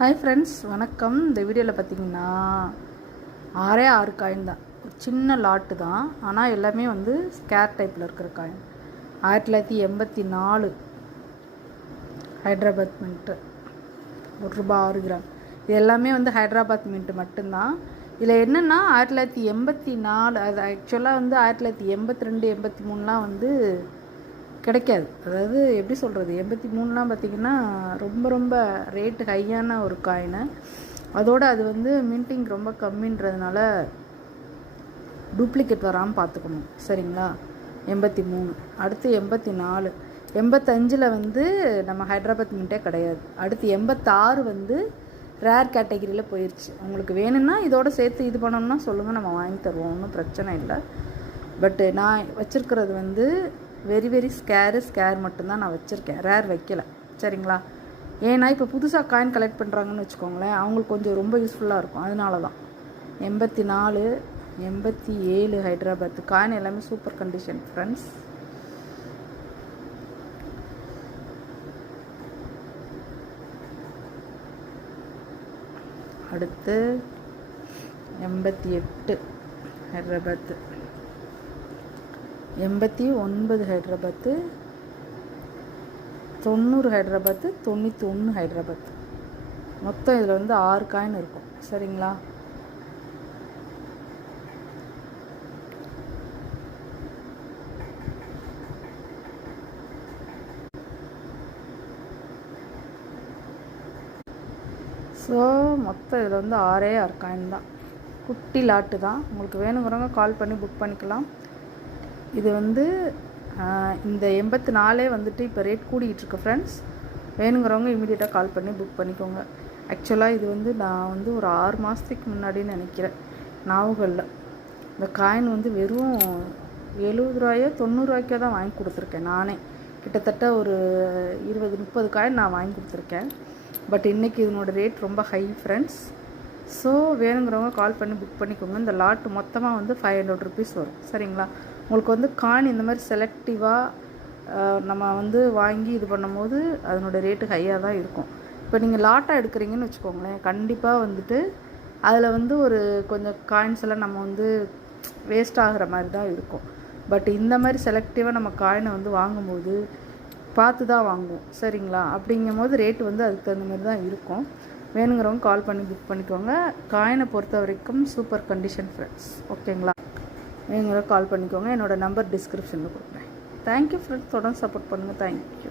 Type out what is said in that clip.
Hi friends, வணக்கம். இந்த வீடியோவில் பார்த்தீங்கன்னா 6 காயின் தான், ஒரு சின்ன லாட்டு தான். ஆனால் எல்லாமே வந்து ஸ்கேர் டைப்பில் இருக்கிற காயின். 1984 Hyderabad mint, ₹1 6 gram. இது எல்லாமே வந்து ஹைதராபாத் மின்ட்டு மட்டும்தான். இதில் என்னென்னா 1984, அது ஆக்சுவலாக வந்து 1982 83 வந்து கிடைக்காது. அதாவது எப்படி சொல்கிறது, 83 பார்த்திங்கன்னா ரொம்ப ரேட்டு ஹையான ஒரு காயினு. அதோடு அது வந்து மின்டிங் ரொம்ப கம்மின்றதுனால டூப்ளிகேட் வராமல் பார்த்துக்கணும், சரிங்களா. 83, அடுத்து 84, 85 வந்து நம்ம ஹைதராபாத் மின்ட்டே கிடையாது. அடுத்து 86 வந்து ரேர் கேட்டகிரியில் போயிடுச்சு. உங்களுக்கு வேணும்னா இதோட சேர்த்து இது பண்ணணும்னா சொல்லுங்கள், நம்ம வாங்கி தருவோம், ஒன்றும் பிரச்சனை இல்லை. பட்டு நான் வச்சுருக்கிறது வந்து வெரி ஸ்கேர் மட்டும்தான் நான் வச்சுருக்கேன், ரேர் வைக்கலை, சரிங்களா. ஏன்னா இப்போ புதுசாக காயின் கலெக்ட் பண்ணுறாங்கன்னு வச்சுக்கோங்களேன், அவங்களுக்கு கொஞ்சம் ரொம்ப யூஸ்ஃபுல்லாக இருக்கும். அதனால தான் 84 87 ஹைதராபாத் காயின் எல்லாமே சூப்பர் கண்டிஷன் ஃப்ரெண்ட்ஸ். அடுத்து 88 ஹைதராபாத், 89 ஹைதராபாத்து, 90 ஹைதராபாத்து, 91 ஹைதராபாத். மொத்தம் இதில் வந்து 6 காயின் இருக்கும், சரிங்களா. ஸோ மொத்தம் இதில் வந்து 6 காயின் தான், குட்டி லாட்டு தான். உங்களுக்கு வேணுங்கிறவங்க கால் பண்ணி புக் பண்ணிக்கலாம். இது வந்து இந்த 84 வந்துட்டு இப்போ ரேட் கூடிகிட்டு இருக்கு ஃப்ரெண்ட்ஸ். வேணுங்கிறவங்க இமீடியட்டாக கால் பண்ணி புக் பண்ணிக்கோங்க. ஆக்சுவலாக இது வந்து நான் வந்து ஒரு 6 மாதத்துக்கு முன்னாடின்னு நினைக்கிறேன், ஞாபகம் இல்லை. இந்த காயின் வந்து வெறும் ₹70 90 தான் வாங்கி கொடுத்துருக்கேன் நானே. கிட்டத்தட்ட ஒரு 20-30 காயின் நான் வாங்கி கொடுத்துருக்கேன். பட் இன்றைக்கி இதனோட ரேட் ரொம்ப ஹை ஃப்ரெண்ட்ஸ். ஸோ வேணுங்கிறவங்க கால் பண்ணி புக் பண்ணிக்கோங்க. இந்த லாட்டு மொத்தமாக வந்து ₹500 வரும், சரிங்களா. உங்களுக்கு வந்து காயின் இந்த மாதிரி செலக்டிவாக நம்ம வந்து வாங்கி இது பண்ணும்போது அதனோட ரேட்டு ஹையாக தான் இருக்கும். இப்போ நீங்கள் லாட்டாக எடுக்கிறீங்கன்னு வச்சுக்கோங்களேன், கண்டிப்பாக வந்துட்டு அதில் வந்து ஒரு கொஞ்சம் காயின்ஸ் எல்லாம் நம்ம வந்து வேஸ்ட் ஆகிற மாதிரி தான் இருக்கும். பட் இந்த மாதிரி செலக்டிவாக நம்ம காயினை வந்து வாங்கும்போது பார்த்து தான் வாங்குவோம், சரிங்களா. அப்படிங்கும் போது ரேட்டு வந்து அதுக்கு தகுந்த மாதிரி தான் இருக்கும். வேணுங்கிறவங்க கால் பண்ணி புக் பண்ணிக்கோங்க. காயினை பொறுத்த வரைக்கும் சூப்பர் கண்டிஷன் ஃப்ரெண்ட்ஸ், ஓகேங்களா. வேணுங்கிறவங்க கால் பண்ணிக்கோங்க. என்னோடய நம்பர் டிஸ்கிரிப்ஷனில் கொடுக்குறேன். தேங்க்யூ ஃப்ரெண்ட்ஸ், தொடர்ந்து சப்போர்ட் பண்ணுங்கள். தேங்க்யூ.